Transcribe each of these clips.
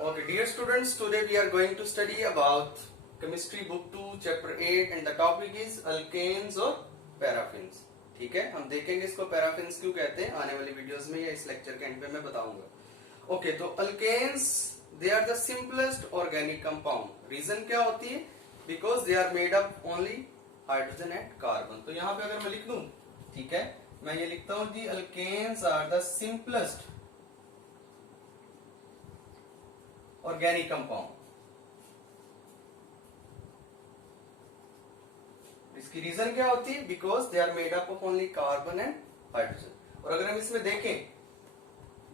Okay, dear students, today we are going to study about chemistry book 2 chapter 8 and the topic is alkanes और paraffins. ठीक है, हम देखेंगे इसको paraffins क्यों कहते हैं आने वाली वीडियोस में या इस लेक्चर के एंड पे मैं बताऊंगा. ओके, तो alkanes they are the simplest organic compound. Reason क्या होती है? Because they are made up only hydrogen and carbon. तो यहाँ पे अगर मैं लिख दूं, ठीक है, मैं ये लिखता हूं जी alkanes are the simplest organic compound. इसकी रीजन क्या होती है? Because they are made up of only carbon and hydrogen. और अगर हम इसमें देखें,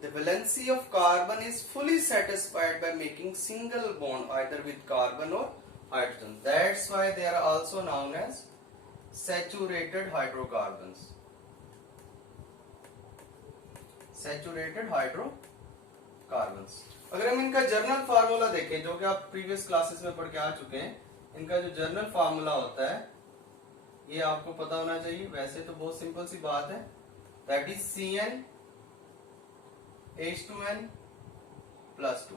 the valency of carbon is fully satisfied by making single bond either with carbon और hydrogen. That's why they are also known as saturated hydrocarbons. Saturated hydrocarbons. अगर हम इनका journal formula देखें, जो कि आप प्रीवियस क्लासेस में पढ़ के आ चुके हैं, इनका जो जर्नल फार्मूला होता है ये आपको पता होना चाहिए. वैसे तो बहुत सिंपल सी बात है, that is CN H2N + 2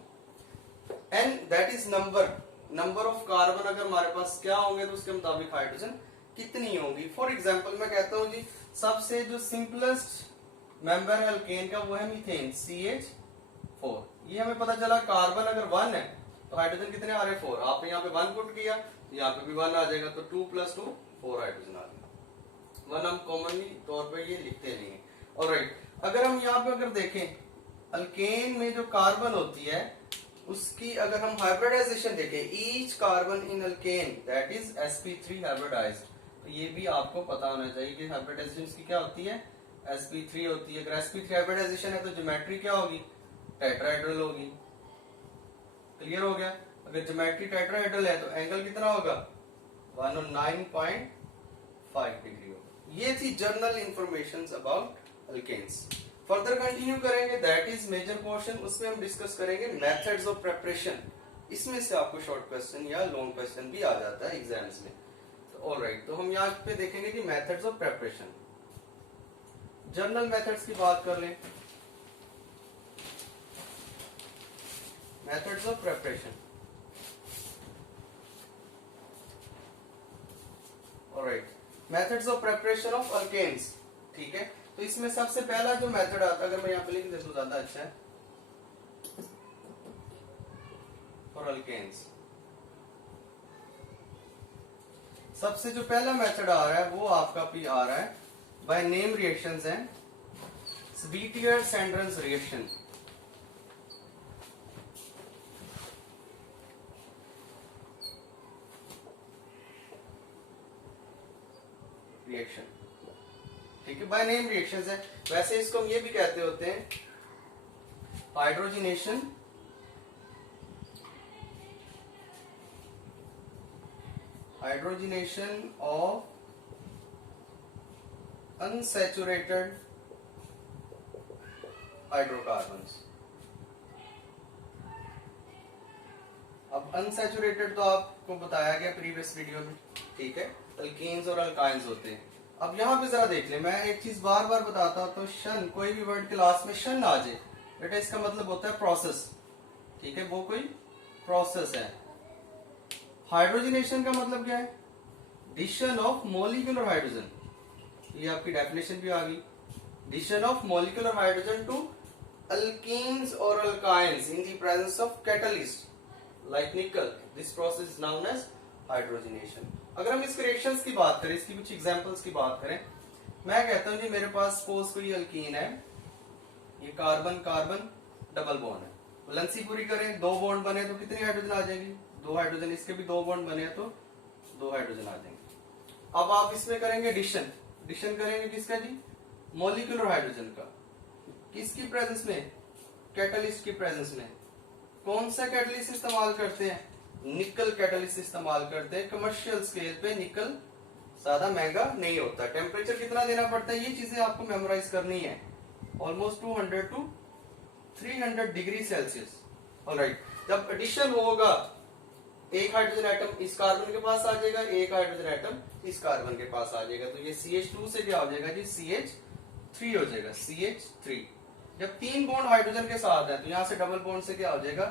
and that is number of carbon. अगर हमारे पास क्या होंगे तो उसके मुताबिक हाइड्रोजन कितनी होंगी. फॉर एग्जाम्पल मैं कहता हूं जी, सबसे जो सिंपलेस्ट मेंबर है अल्केन का वो है मीथेन CH4. ये हमें पता चला कार्बन अगर 1 है तो हाइड्रोजन कितने आ रहे हैं? 4. आपने यहाँ पे 1 पुट किया, यहाँ पे भी 1 आ जाएगा, तो 2 + 2 4 हाइड्रोजन आ गया. 1 हम कॉमनली तौर पे ये लिखते नहीं है. ऑलराइट, अगर हम यहाँ पे अगर देखें, अल्केन में जो कार्बन होती है उसकी अगर हम हाइब्रिडाइजेशन देखें, each carbon in alkane that is sp3 hybridized. तो ये भी आपको पता होना चाहिए कि हाइब्रिडाइजेशन की क्या होती है? sp3 होती है. अगर sp3 हाइब्रिडाइजेशन है तो ज्योमेट्री क्या होगी? टेट्राहेड्रल होगी. क्लियर हो गया? अगर ज्योमेट्री टेट्राहेड्रल है तो एंगल कितना होगा? 109.5 डिग्री होगा. ये थी general information about alkanes. Further continue करेंगे, दैट इज मेजर पोर्शन. उसमें हम डिस्कस करेंगे मेथड्स ऑफ प्रिपरेशन. इसमें से आपको शॉर्ट क्वेश्चन या लॉन्ग क्वेश्चन भी आ जाता है एग्जाम्स में. ऑलराइट, तो हम यहाँ पे देखेंगे कि methods of preparation. General methods की बात कर लें. Methods of preparation. Alright. Methods of preparation of alkanes. ठीक है, तो इसमें सबसे पहला जो मेथड आता है, अगर मैं यहाँ पे लिख दे तो ज्यादा अच्छा है. For alkanes सबसे जो पहला मेथड आ रहा है वो आपका भी आ रहा है by name reactions and Sweeter-Sanders reaction. Reaction, ठीक है, बाय नेम रिएक्शंस है. वैसे इसको हम ये भी कहते होते हैं हाइड्रोजिनेशन ऑफ अनसैचुरेटेड हाइड्रोकार्बन्स. अब अनसैचुरेटेड तो आपको बताया गया प्रीवियस वीडियो में, ठीक है, अल्केन्स और अल्काइंस होते हैं. अब यहाँ पे जरा देख ले, मैं एक चीज बार बार बताता हूँ, तो शन, कोई भी वर्ड क्लास में शन आ जाए बेटा, इसका मतलब होता है प्रोसेस. ठीक है, वो कोई प्रोसेस है. हाइड्रोजिनेशन का मतलब क्या है? Addition of molecular hydrogen. ये आपकी डेफिनेशन भी आ गई. Addition of molecular hydrogen to alkenes और alkynes in the presence of catalyst like nickel. This process is known as hydrogenation. अगर हम इस रिएक्शंस की बात करें, इसकी कुछ एग्जांपल्स की बात करें, मैं कहता हूं जी मेरे पास सपोज कोई अल्कीन है, ये कार्बन कार्बन डबल बॉन्ड है. वैलेंसी पूरी करें, 2 बॉन्ड बने तो कितनी हाइड्रोजन आ जाएगी? 2 हाइड्रोजन. इसके भी 2 बॉन्ड बने तो 2 हाइड्रोजन आ जाएंगे. अब आप इसमें करेंगे डिशन. डिशन करेंगे किसका जी? मॉलिक्यूलर हाइड्रोजन का. किसकी प्रेजेंस में? कैटलिस्ट की प्रेजेंस में. कौन सा कैटलिस्ट इस्तेमाल करते हैं? निकल कैटलिस्ट इस्तेमाल करते हैं. कमर्शियल स्केल पे निकल ज्यादा महंगा नहीं होता. टेम्परेचर कितना देना पड़ता है, ये चीजें आपको मेमोराइज करनी है. Almost 200 to 300 degree Celsius. Alright, जब एडिशन होगा, एक हाइड्रोजन एटम इस कार्बन के पास आ जाएगा, एक हाइड्रोजन एटम इस कार्बन के पास आ जाएगा, तो ये CH2 से क्या हो जाएगा जी? CH3 हो जाएगा. CH3 जब 3 बॉन्ड हाइड्रोजन के साथ है तो यहाँ से डबल बॉन्ड से क्या हो जाएगा?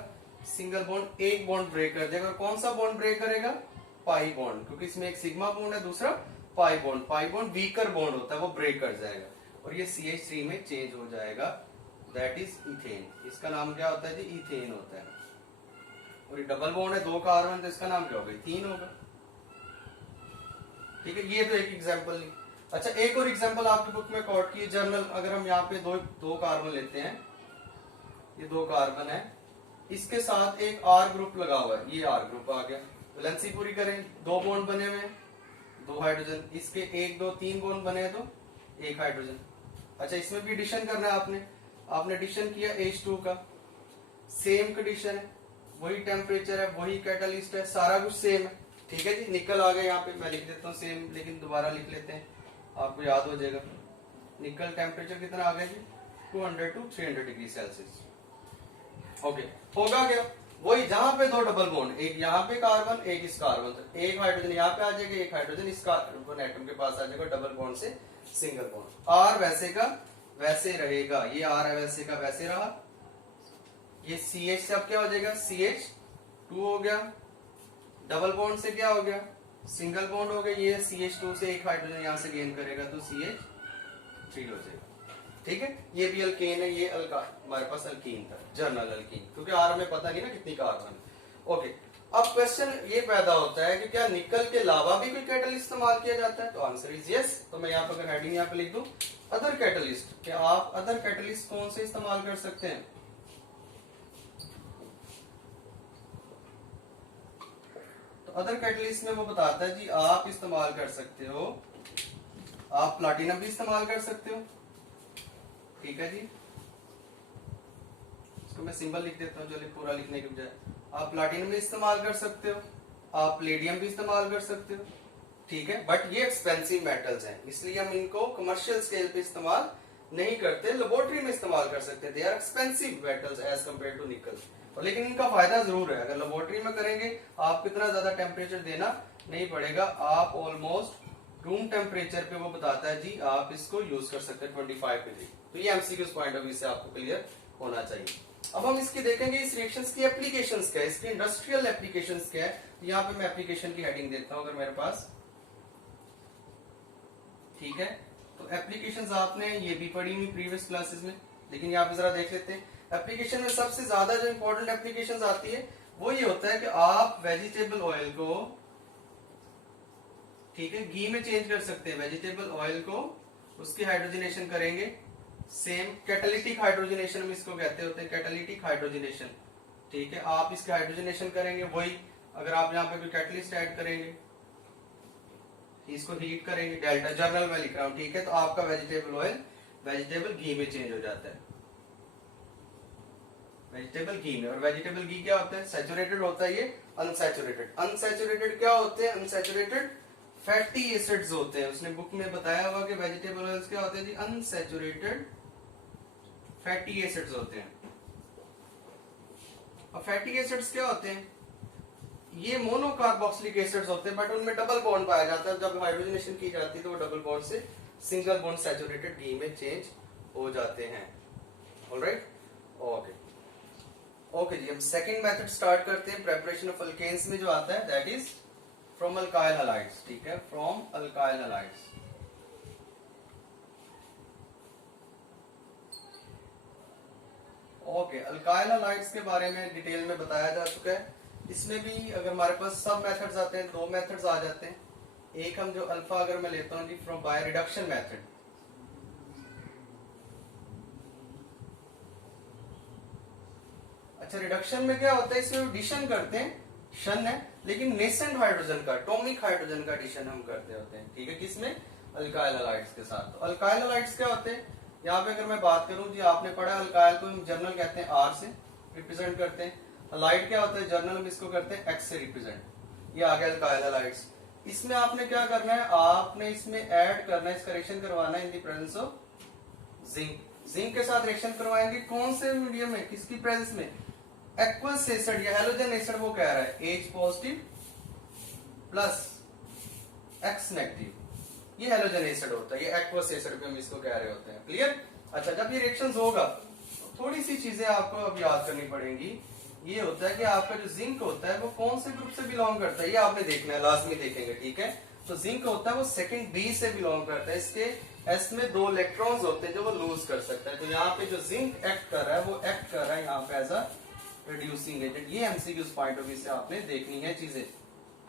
सिंगल बॉन्ड एक बॉन्ड ब्रेक कर देगा। कौन सा बॉन्ड ब्रेक करेगा? पाई बॉन्ड, क्योंकि इसमें एक सिग्मा बॉन्ड है, दूसरा pi bond. Pi bond weaker bond होता है, वो ब्रेक कर जाएगा और ये CH3 में चेंज हो जाएगा, दैट इज इथेन। इसका नाम क्या होता है जी? इथेन होता है। और ये डबल बॉन्ड है, 2 कार्बन, तो इसका नाम क्या होगा? इथीन होगा। ठीक है, ये तो एक एग्जांपल ली। अच्छा, एक और एग्जांपल आपकी बुक में कोट की जर्नल, अगर हम यहाँ पे दो कार्बन लेते हैं, ये 2 कार्बन है, इसके साथ एक R ग्रुप लगा हुआ है, ये R ग्रुप आ गया। वैलेंसी पूरी करें, 2 बॉन्ड बने हुए हैं, 2 हाइड्रोजन, इसके 1 2 3 बॉन्ड बने हैं तो 1 हाइड्रोजन। अच्छा, इसमें भी एडिशन करना है आपने एडिशन किया H2 का, सेम कंडीशन है, वही टेम्परेचर है, वही कैटलिस्ट है, सारा कुछ सेम है। ठीक है जी, निकल आ गया यहाँ पे, मैं लिख देता हूँ सेम, लेकिन दोबारा लिख लेते हैं, आपको याद हो जाएगा। निकल टेम्परेचर कितना आ गया जी? 200 to 300 डिग्री सेल्सियस। ओके, होगा क्या? वही, जहां पे 2 डबल बॉन्ड, एक यहाँ पे कार्बन, एक इस कार्बन, तो एक हाइड्रोजन यहाँ पे आ जाएगा, एक हाइड्रोजन इस कार्बन एटम के पास आ जाएगा, डबल बॉन्ड से सिंगल बॉन्ड। R वैसे का वैसे रहेगा, ये R है वैसे का वैसे रहा, ये CH से अब क्या हो जाएगा? CH2 हो गया, डबल बॉन्ड से क्या हो गया? सिंगल बॉन्ड हो गया, ये CH2 से एक हाइड्रोजन यहां से गेन करेगा तो CH3 हो जाएगा। ठीक है, ये भी अल्केन है, ये हमारे पास अल्कीन था, जर्नल अल्कीन, क्योंकि R हमें पता नहीं ना कितनी कार्बन। ओके, अब क्वेश्चन ये पैदा होता है कि क्या निकल के अलावा भी कोई कैटलिस्ट इस्तेमाल किया जाता है? तो आंसर इज यस। तो मैं यहाँ पर अगर हेडिंग यहाँ पे लिख दूं अदर कैटलिस्ट, क्या आप अदर कैटलिस्ट कौन से इस्तेमाल कर सकते हैं? तो अदर कैटलिस्ट में वो बताता है जी, आप इस्तेमाल कर सकते हो, आप प्लाटिनम भी इस्तेमाल कर सकते हो। ठीक है जी, इसको मैं सिंबल लिख देता हूँ, चलिए पूरा लिखने के बजाय। आप प्लाटिनम भी इस्तेमाल कर सकते हो, आप प्लेडियम भी इस्तेमाल कर सकते हो। ठीक है, बट ये एक्सपेंसिव मेटल्स हैं, इसलिए हम इनको कमर्शियल स्केल पे इस्तेमाल नहीं करते, लेबोरेटरी में इस्तेमाल कर सकते हैं। They are expensive metals as compare to nickel, और लेकिन इनका फायदा जरूर है। अगर लेबोरेटरी में करेंगे, आप कितना ज्यादा टेम्परेचर देना नहीं पड़ेगा, आप ऑलमोस्ट रूम टेम्परेचर पे वो बताता है जी, आप इसको यूज कर सकते हैं 25 डिग्री। तो ये एमसीक्यूज पॉइंट ऑफ व्यू से आपको क्लियर होना चाहिए। अब हम इसकी देखेंगे इस रिएक्शंस की एप्लीकेशंस क्या है, इसकी इंडस्ट्रियल एप्लीकेशंस क्या है। तो यहाँ पे मैं एप्लीकेशन की हेडिंग देता हूँ अगर मेरे पास। ठीक है, तो एप्लीकेशंस आपने ये भी पढ़ी हुई प्रीवियस क्लासेस में, लेकिन यहाँ पे जरा देख लेते हैं। एप्लीकेशन में सबसे ज्यादा जो इंपॉर्टेंट एप्लीकेशंस आती है वो ये होता है कि आप वेजिटेबल ऑयल को, ठीक है, घी में चेंज कर सकते हैं। वेजिटेबल ऑयल को उसकी हाइड्रोजनेशन करेंगे, सेम कैटालिटिक हाइड्रोजनेशन हम इसको कहते होते हैं, कैटालिटिक हाइड्रोजनेशन। ठीक है, आप इसका हाइड्रोजनेशन करेंगे, वही अगर आप यहाँ पे कोई कैटलिस्ट ऐड करेंगे, इसको हीट करेंगे, डेल्टा जर्नल में लिख रहा हूं। ठीक है, तो आपका वेजिटेबल ऑयल वेजिटेबल घी में चेंज हो जाता है, वेजिटेबल घी में। और वेजिटेबल घी क्या होता है? सैचुरेटेड होता है, ये अनसैचुरेटेड। अनसैचुरेटेड क्या होते हैं? अनसैचुरेटेड फैटी एसिड्स होते हैं। उसने बुक में बताया हुआ कि वेजिटेबल ऑयल्स क्या होते हैं जी? अनसैचुरेटेड फैटी एसिड्स होते हैं। अब फैटी एसिड्स क्या होते हैं? ये मोनोकार्बोक्सिलिक एसिड्स होते हैं, बट उनमें डबल बॉन्ड पाया जाता है। जब हाइड्रोजनेशन की जाती है तो वो डबल बॉन्ड से सिंगल बॉन्ड सैचुरेटेड घी में चेंज हो जाते हैं। ऑलराइट, ओके ओके जी, हम सेकंड मेथड स्टार्ट करते हैं प्रिपरेशन ऑफ अल्केन्स में। जो आता है that is from alkyl halides. ठीक है, from alkyl halides. Okay, alkyl halides के बारे में डिटेल में बताया जा चुका है। इसमें भी अगर हमारे पास सब मेथड्स आते हैं, 2 मेथड्स आ जाते हैं। एक हम जो अल्फा अगर मैं लेता हूं जी, फ्रॉम बाय रिडक्शन मेथड। अच्छा, रिडक्शन में क्या होता है? इसमें एडिशन करते हैं, शन है, लेकिन नेसेंट हाइड्रोजन का, एटॉमिक हाइड्रोजन का एडिशन हम करते होते हैं। ठीक है, किसमें? अल्काइल हैलाइड्स के साथ। तो अल्काइल हैलाइड्स क्या होते हैं? यहाँ पे अगर मैं बात करूं जी, आपने पढ़ा अल्काइल को हम जर्नल कहते हैं, आर से रिप्रेजेंट करते हैं। हैलाइड क्या होता है? जर्नल हम इसको करते हैं एक्स से रिप्रेजेंट। ये आ गया अल्काइल हैलाइड्स। इसमें आपने क्या करना है? आपने इसमें ऐड करना है, इसका रिएक्शन करवाना है इन the presence of zinc. Zinc के साथ रिएक्शन करवाएंगे कौन से मीडियम में, किसकी प्रेजेंस में? एक्वस एसिड या हैलोजन एसिड। वो कह रहा है H positive plus X negative, ये हैलोजन एसिड होता है। ये एक्वस एसिड पे हम इसको कह रहे होते हैं। क्लियर? अच्छा, जब ये रिएक्शंस होगा तो थोड़ी सी चीजें आपको अब याद करनी पड़ेंगी ये होता है कि आपका जो जिंक होता है वो कौन से ग्रुप से बिलोंग करता है, ये आपने देखना है, लास्ट में देखेंगे, ठीक है। तो जिंक होता है वो सेकंड बी से बिलोंग करता है, इसके एस में 2 इलेक्ट्रॉन्स होते हैं जो वो लूज कर सकता है। तो यहाँ पे जो जिंक एक्ट कर रहा है वो एक्ट कर रहा है यहाँ पे एज अ रिड्यूसिंग एजेंट। ये एमसीक्यूज पॉइंट ऑफ व्यू से आपने देखनी है चीजें।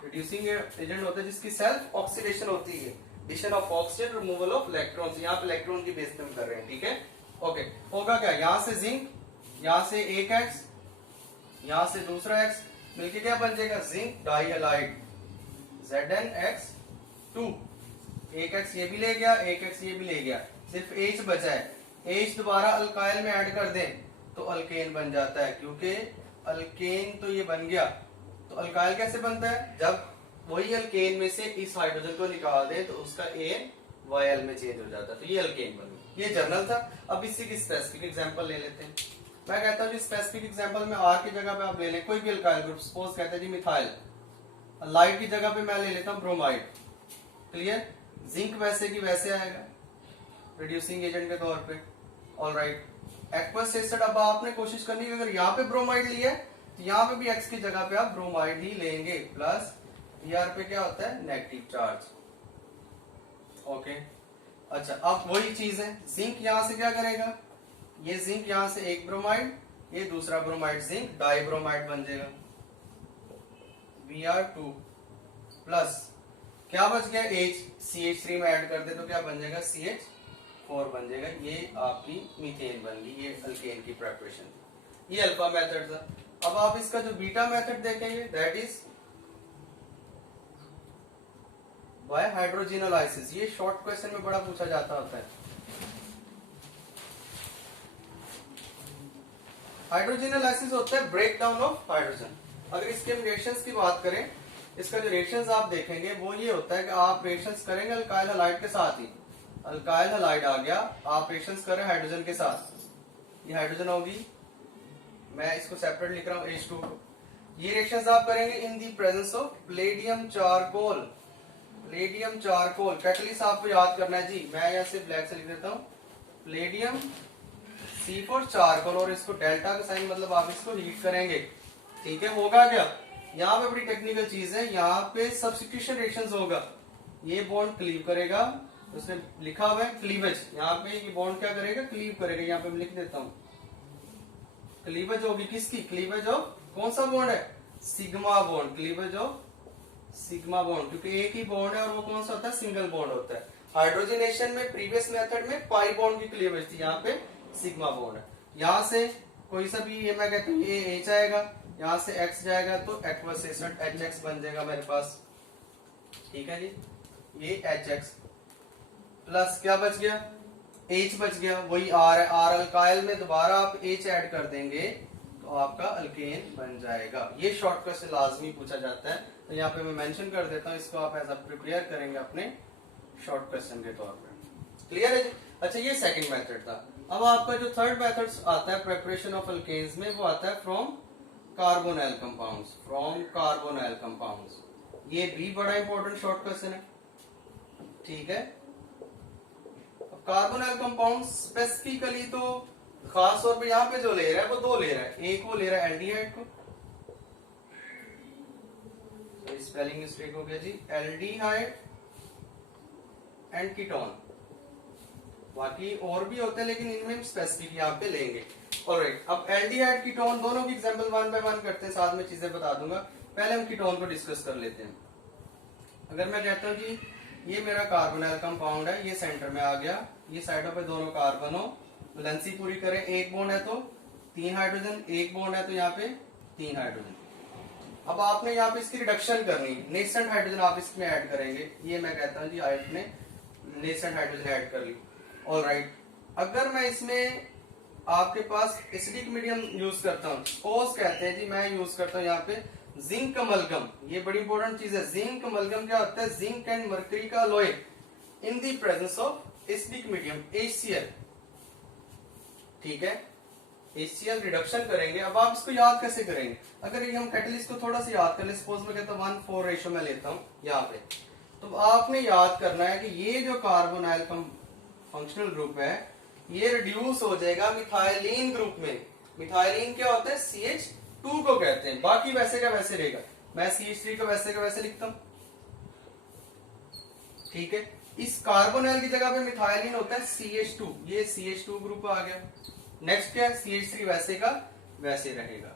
रिड्यूसिंग एजेंट होता है जिसकी सेल्फ ऑक्सीडेशन होती है, addition of oxygen, removal of electrons. यहाँ पे इलेक्ट्रॉन की बेस पे हम कर रहे हैं, ठीक है। ओके, होगा क्या, यहाँ से जिंक, यहाँ से एक एक्स, यहाँ से दूसरा एक्स, मिलके क्या बन जाएगा, जिंक डाइहाइड ZnX2। एक एक्स ये भी ले गया, एक एक्स ये भी ले गया, सिर्फ H बचा है। H दोबारा अल्काइल में ऐड कर दें तो अल्केन बन जाता है, क्योंकि अल्केन तो ये बन गया। तो अल्काइल कैसे बनता है, जब वही अल्केन में से इस हाइड्रोजन को निकाल दें तो उसका AN YL में चेंज हो जाता है, तो ये अल्केन बन गया। ये जनरल था। अब इसी की स्पेसिफिक एग्जांपल ले लेते हैं। मैं कहता हूँ जी स्पेसिफिक एग्जांपल में R की जगह पे आप ले लें कोई भी अल्काइल ग्रुप, सपोज कहते हैं जी मिथाइल। लाइट की जगह पे मैं ले लेता हूँ ब्रोमाइड, क्लियर। जिंक वैसे की वैसे आएगा रिड्यूसिंग एजेंट के तौर पे, ऑलराइट। एक्वस एसिड, अब आपने कोशिश करनी है अगर यहाँ पे ब्रोमाइड लिया है तो यहाँ पे भी एक्स की जगह पे आप ब्रोमाइड ही लेंगे, प्लस Br पे क्या होता है, नेगेटिव चार्ज। ओके, अच्छा अब वही चीज है, जिंक यहाँ से क्या करेगा, ये जिंक यहाँ से एक ब्रोमाइड, ये दूसरा ब्रोमाइड, जिंक डाइब्रोमाइड बन जाएगा, Br2 प्लस क्या बच गया, H, CH3 में ऐड कर दे तो क्या बन जाएगा, CH4 बन जाएगा। ये आपकी मीथेन बन गई, ये अल्केन की प्रेपरेशन थी। ये अल्फा मेथड था। अब आप इसका जो बीटा मेथड देखेंगे, दैट इज बाय हाइड्रोजिनोलाइसिस। ये शॉर्ट क्वेश्चन में बड़ा पूछा जाता होता है। हाइड्रोजिनोलाइसिस होता है ब्रेक डाउन ऑफ हाइड्रोजन। अगर इसके हम रिएक्शंस की बात करें, इसका जो रिएक्शंस आप देखेंगे वो ये होता है कि आप रिएक्शंस करेंगे अल्काइल हैलाइड के साथ ही, अल्काइल हैलाइड आ गया, आप रिएक्शंस कर रहे हैं हाइड्रोजन के साथ, ये हाइड्रोजन होगी, मैं इसको सेपरेट लिख रहा हूँ H2 को। ये रिएक्शंस आप करेंगे in the presence of palladium charcoal. Palladium charcoal catalyst आपको याद करना है जी, मैं यहाँ से ब्लैक से लिख देता हूँ, प्लेडियम C फॉर चारकोल, और इसको डेल्टा का साइन मतलब आप इसको हीट करेंगे, ठीक है। होगा क्या, यहाँ पे बड़ी टेक्निकल चीज है, यहाँ पे सब्स्टिट्यूशन रिएक्शंस होगा, ये बॉन्ड क्लीव करेगा, उसने लिखा हुआ है क्लीवेज, यहाँ पे ये बॉन्ड क्या करेगा, क्लीव करेगा, यहाँ पे मैं लिख देता हूँ, क्लीवेज होगी किसकी, क्लीवेज ऑफ कौन सा बॉन्ड है, sigma bond, cleavage of sigma bond, क्योंकि एक ही बॉन्ड है और वो कौन सा होता है, सिंगल बॉन्ड होता है। हाइड्रोजनेशन में प्रीवियस मेथड में पाई बॉन्ड की क्लीवेज थी, यहाँ पे सिग्मा बॉन्ड है। यहाँ से कोई सा भी, ये मैं कहता हूँ ये H आएगा, यहाँ से X जाएगा तो एक्वस एसिड HX बन जाएगा मेरे पास, ठीक है जी। ये HX प्लस क्या बच गया, H बच गया, वही R है, R अल्काइल में दोबारा आप H ऐड कर देंगे तो आपका अल्केन बन जाएगा। ये शॉर्ट क्वेश्चन लाजमी पूछा जाता है, तो यहाँ पे मैं मेंशन कर देता हूँ, इसको आप ऐसा प्रिपेयर करेंगे अपने शॉर्ट क्वेश्चन के तौर पे, क्लियर है जी। अच्छा ये सेकंड मेथड था। अब आपका जो थर्ड मेथड आता है प्रिपरेशन ऑफ अल्केन्स में, वो आता है from carbonyl compounds, from carbonyl compounds. ये भी बड़ा इंपॉर्टेंट शॉर्ट क्वेश्चन है, ठीक है। कार्बोनाइल कंपाउंड स्पेसिफिकली तो खास तौर पे यहाँ पे जो ले रहा है वो दो ले रहा है, एक वो ले रहा है एल्डिहाइड को, तो स्पेलिंग मिस्टेक हो गया जी, एल्डिहाइड एंड कीटोन, बाकी और भी होते हैं लेकिन इनमें हम स्पेसिफिक यहाँ पे लेंगे। ऑलराइट, अब एल्डिहाइड कीटोन दोनों की एग्जांपल वन बाय वन करते हैं, साथ में चीजें बता दूंगा। पहले हम कीटोन को डिस्कस कर लेते हैं। अगर मैं कहता हूँ जी ये मेरा कार्बोनाइल कंपाउंड है, ये सेंटर में आ गया, ये साइडों पे दोनों कार्बन हो, वैलेंसी पूरी करें, एक बॉन्ड है तो 3 हाइड्रोजन, एक बॉन्ड है तो यहाँ पे 3 हाइड्रोजन। अब आपने यहाँ पे इसकी रिडक्शन करनी, नेसेंट हाइड्रोजन आप इसमें ऐड करेंगे, ये मैं कहता हूँ जी आपने नेसेंट हाइड्रोजन ऐड कर ली। ऑलराइट, अगर मैं इसमें आपके पास एसिडिक मीडियम यूज करता हूँ, सपोज कहते हैं जी मैं यूज करता हूँ यहाँ पे जिंक अमलगम, ये बड़ी इंपॉर्टेंट चीज है। जिंक अमलगम क्या होता है, जिंक एंड मर्करी का alloy in the presence of acidic medium HCl, ठीक है। HCl रिडक्शन करेंगे। अब आप इसको याद कैसे करेंगे, अगर ये हम कैटलिस्ट को थोड़ा सा याद कर ले, सपोज मैं कहता हूँ 1:4 रेशो में लेता हूँ यहाँ पे, तो आपने याद करना है कि ये जो कार्बोनाइल फंक्शनल ग्रुप है ये रिड्यूस हो जाएगा मिथाइलिन ग्रुप में। मिथाइलिन क्या होता है, CH 2 को कहते हैं, बाकी वैसे का वैसे रहेगा। मैं CH3 को वैसे का वैसे लिखता हूं, ठीक है। इस कार्बोनिल की जगह पे मिथाइलिन होता है CH2, ये CH2 ग्रुप आ गया। नेक्स्ट क्या है, CH3 वैसे का वैसे रहेगा,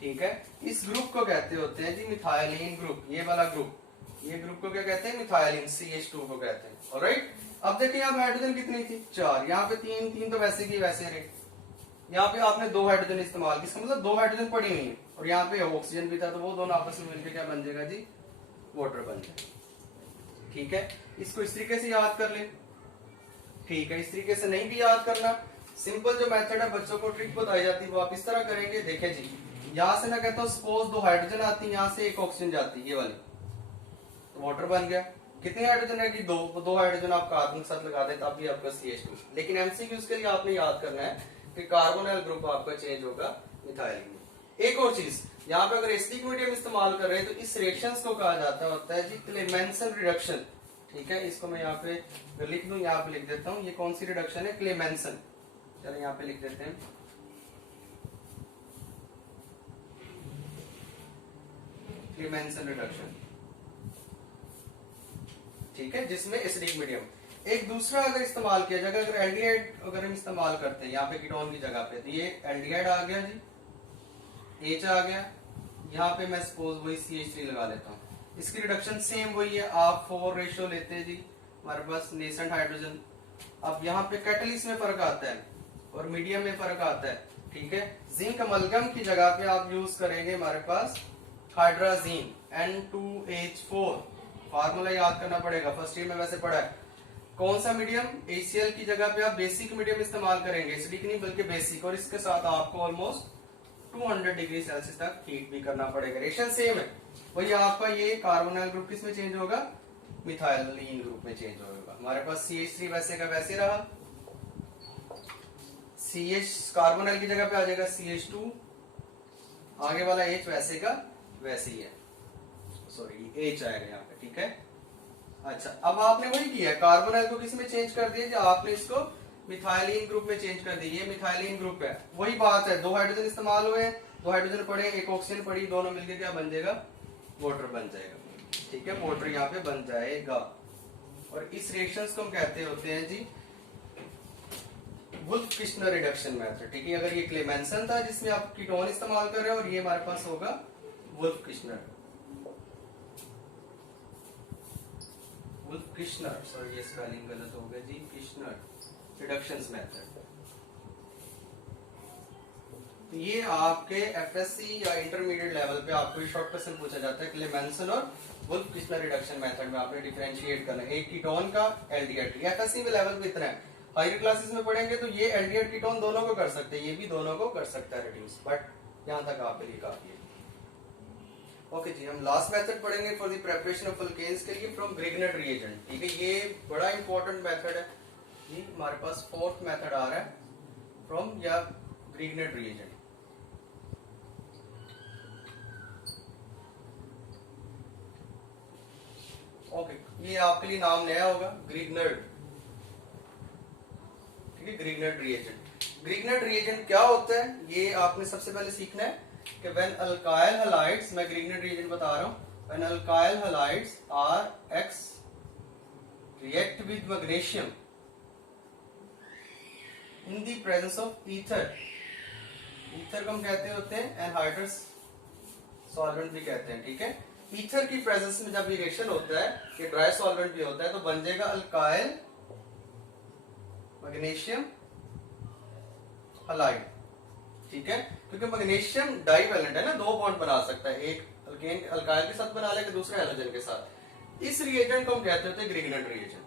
ठीक है। इस ग्रुप को कहते होते हैं जी मिथाइलिन ग्रुप, ये वाला ग्रुप, ये ग्रुप को क्या कहते हैं, मिथाइलिन, CH2 को कहते हैं। ऑलराइट, अब देखिए यहाँ पे हाइड्रोजन कितनी थी, 4, यहाँ पे 3, 3 तो वैसे की वैसे रहे। यहाँ पे आपने 2 हाइड्रोजन इस्तेमाल की, इसका मतलब 2 हाइड्रोजन पड़ी हुई है, और यहाँ पे ऑक्सीजन भी था, तो वो दोनों आपस में मिलकर क्या बन जाएगा जी, वाटर बन जाएगा, ठीक है। इसको इस तरीके से याद कर ले, ठीक है। इस तरीके से नहीं भी याद करना, सिंपल जो मेथड है बच्चों को ट्रिक बताई जाती है वो आप इस तरह करेंगे। देखे जी, यहां से मैं कहता हूं सपोज 2 हाइड्रोजन आती है, यहां से 1 ऑक्सीजन जाती है, ये वाली, तो वाटर बन गया। कितनी हाइड्रोजन है कि 2, तो 2 हाइड्रोजन आप कार्बन के साथ लगा दे तब भी आपका CH2। लेकिन एमसीक्यूज के लिए आपने याद करना है कि कार्बोनिल ग्रुप आपका चेंज होगा मिथाइलिन में। एक और चीज, यहाँ पे अगर एसिडिक मीडियम इस्तेमाल कर रहे हैं तो इस रिएक्शंस को कहा जाता होता है जी क्लेमेंसन रिडक्शन, ठीक है। इसको मैं यहाँ पे लिख दूं, यहाँ पे लिख देता हूँ, ये कौन सी रिडक्शन है, क्लेमेंसन। चलो यहाँ पे लिख देते हैं, क्लेमेंसन रिडक्शन, ठीक है, जिसमें एसिडिक मीडियम। एक दूसरा अगर इस्तेमाल किया जाएगा, अगर एल्डिहाइड अगर हम इस्तेमाल करते हैं यहाँ पे कीटोन की जगह पे, तो ये एल्डिहाइड आ गया जी, H आ गया, यहाँ पे मैं सपोज वही CH3 लगा लेता हूँ। इसकी रिडक्शन सेम वही है, आप 4 रेशियो लेते हैं जी, हमारे पास नेसेंट हाइड्रोजन। अब यहाँ पे कैटलिस्ट में फर्क आता है और मीडियम में फर्क आता है, ठीक है। जिंक अमलगम की जगह पे आप यूज करेंगे हमारे पास हाइड्राजीन, N2H4, फार्मूला याद करना पड़ेगा, फर्स्ट ईयर में वैसे पढ़ा है। कौन सा मीडियम, HCl की जगह पे आप बेसिक मीडियम इस्तेमाल करेंगे, एसिडिक नहीं बल्कि बेसिक, और इसके साथ आपको ऑलमोस्ट 200 डिग्री सेल्सियस तक हीट भी करना पड़ेगा। रिएक्शन सेम है, वही आपका ये कार्बोनिल ग्रुप किस में चेंज होगा, मिथाइलिन ग्रुप में चेंज होगा। हमारे पास CH3 वैसे का वैसे रहा, CH कार्बोनिल की जगह पे आ जाएगा CH2, आगे वाला H वैसे का वैसे ही है, सॉरी H आएगा यहाँ पे, ठीक है। अच्छा, अब आपने वही किया है, कार्बोनिल को किस में चेंज कर दिया, जो आपने इसको मिथाइलिन ग्रुप में चेंज कर दी, ये मिथाइलिन ग्रुप है। वही बात है, 2 हाइड्रोजन इस्तेमाल हुए, 2 हाइड्रोजन पड़े, 1 ऑक्सीजन पड़ी, दोनों मिलकर क्या बन जाएगा, वाटर बन जाएगा, ठीक है, वाटर यहाँ पे बन जाएगा। और इस रिएक्शंस को हम कहते होते हैं जी वुल्फ किश्नर रिडक्शन मेथड, ठीक है। अगर ये क्लेमेंसन था जिसमें आप कीटोन इस्तेमाल कर रहे हो, और ये हमारे पास होगा Wolff Kishner, Wolff Kishner, sorry ये स्पेलिंग गलत हो गया जी, किश्नर रिडक्शंस मेथड। तो ये आपके एफएससी या इंटरमीडिएट लेवल पे आपको शॉर्ट क्वेश्चन पूछा जाता है, क्लेमेंसन और वुल्फ किश्नर रिडक्शन मेथड में आपने डिफरेंशिएट करना है एक कीटोन का एल्डिहाइड। एफएससी में लेवल पे इतना है, हायर क्लासेस में पढ़ेंगे तो ये एल्डिहाइड कीटोन दोनों को कर सकते हैं, ये भी दोनों को कर सकता है रिड्यूस, बट यहाँ तक आपके लिए काफी है। ओके जी, हम लास्ट मेथड पढ़ेंगे for the preparation of alkanes के लिए फ्रॉम ग्रिग्नेट रिएजेंट, ठीक है। ये बड़ा इंपॉर्टेंट मेथड है, ये हमारे पास 4th मेथड आ रहा है फ्रॉम या ग्रिग्नेट रिएजेंट। ओके, ये आपके लिए नाम नया होगा, ग्रिग्नेट, ठीक है, ग्रिग्नेट रिएजेंट। ग्रिग्नेट रिएजेंट क्या होता है, ये आपने सबसे पहले सीखना है कि व्हेन अल्काइल हैलाइड्स, मैं ग्रिग्नेट रिएजेंट बता रहा हूं, when alkyl halides are X react with magnesium in the presence of ether, ether को हम कहते होते हैं एनहाइड्रस सॉल्वेंट भी कहते हैं, ठीक है। ईथर की प्रेजेंस में जब रिएक्शन होता है, ये ड्राई सॉल्वेंट भी होता है, तो बन जाएगा अल्काइल मैग्नीशियम हैलाइड, ठीक है। क्योंकि मैग्नीशियम डाइवैलेंट है ना, 2 बॉन्ड बना सकता है, एक अल्केन अल्काइल के साथ बना लेगा, दूसरा हैलोजन के साथ। इस रिएजेंट को हम कहते होते हैं ग्रिग्नेट रिएजेंट,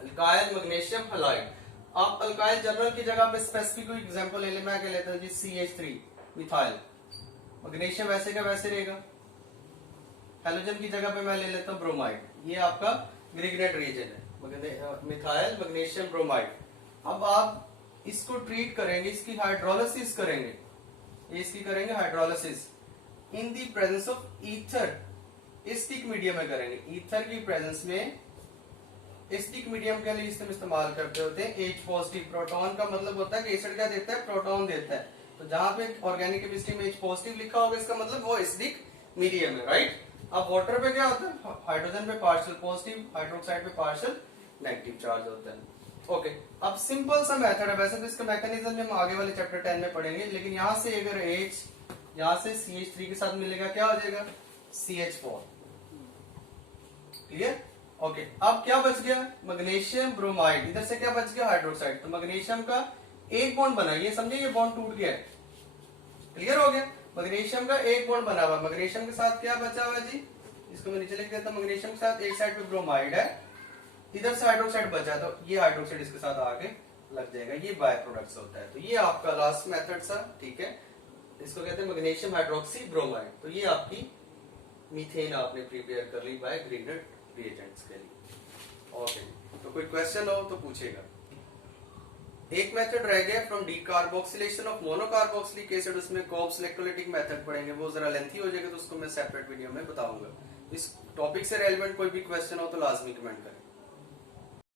अल्काइल मैग्नीशियम हैलाइड। आप अल्काइल जनरल की जगह पे स्पेसिफिक कोई एग्जांपल ले ले, मैं क्या लेता हूं जी CH3 मिथाइल, मैग्नीशियम वैसे का वैसे रहेगा, हैलोजन की जगह पे मैं ले लेता हूं ब्रोमाइड, ये आपका ग्रिग्नेट रिएजेंट है, मिथाइल मैग्नीशियम ब्रोमाइड। अब आप इसको ट्रीट करेंगे, इसकी हाइड्रोलिसिस करेंगे, ये इसकी करेंगे hydrolysis in the presence of ether, acidic medium में करेंगे, ईथर की प्रेजेंस में। एसिडिक मीडियम के लिए इस्तेमाल करते होते हैं H पॉजिटिव, प्रोटॉन का मतलब होता है कि एसिड क्या देता है, प्रोटॉन देता है। तो जहां पे ऑर्गेनिक केमिस्ट्री में H पॉजिटिव लिखा होगा इसका मतलब वो एसिडिक मीडियम है, राइट। अब वाटर पे क्या होता है, हाइड्रोजन पे पार्शियल पॉजिटिव, हाइड्रोक्साइड पे पार्शियल नेगेटिव चार्ज होता है। ओके, अब सिंपल सा मेथड है, वैसे तो इसका मैकेनिज्म हम आगे वाले चैप्टर 10 में पढ़ेंगे, लेकिन यहां से अगर H यहां से CH3 के साथ मिलेगा क्या हो जाएगा, CH4। क्लियर। ओके, अब क्या बच गया, मैग्नीशियम ब्रोमाइड, इधर से क्या बच गया, हाइड्रोक्साइड। तो मैग्नीशियम का एक बॉन्ड बना, ये समझे, ये बॉन्ड टूट गया है, क्लियर हो गया। मैग्नीशियम का एक बॉन्ड बना हुआ, मैग्नीशियम के साथ क्या बचा हुआ जी, इसको मैं नीचे लिख देता हूं, मैग्नीशियम के साथ एक साइड पे ब्रोमाइड है, इधर से हाइड्रोक्साइड बचा, तो ये हाइड्रोक्साइड इसके साथ आके लग जाएगा, ये बाय प्रोडक्ट्स होता है। तो ये आपका लास्ट मेथड था, ठीक है, इसको कहते हैं मैग्नीशियम हाइड्रोक्सी ब्रोमाइड। तो ये आपकी मीथेन आपने प्रिपेयर कर ली बाय ग्रीनर रिएजेंट्स के लिए। ओके, तो कोई क्वेश्चन हो तो पूछेगा। एक मेथड रह गया from decarboxylation of monocarboxylic acid, उसमें कोब्स इलेक्ट्रोलाइटिक मेथड पढ़ेंगे, वो जरा लेंथी हो जाएगा, तो उसको मैं सेपरेट वीडियो में बताऊंगा। इस टॉपिक से रेलेवेंट कोई भी क्वेश्चन हो तो लाजमी कमेंट करें।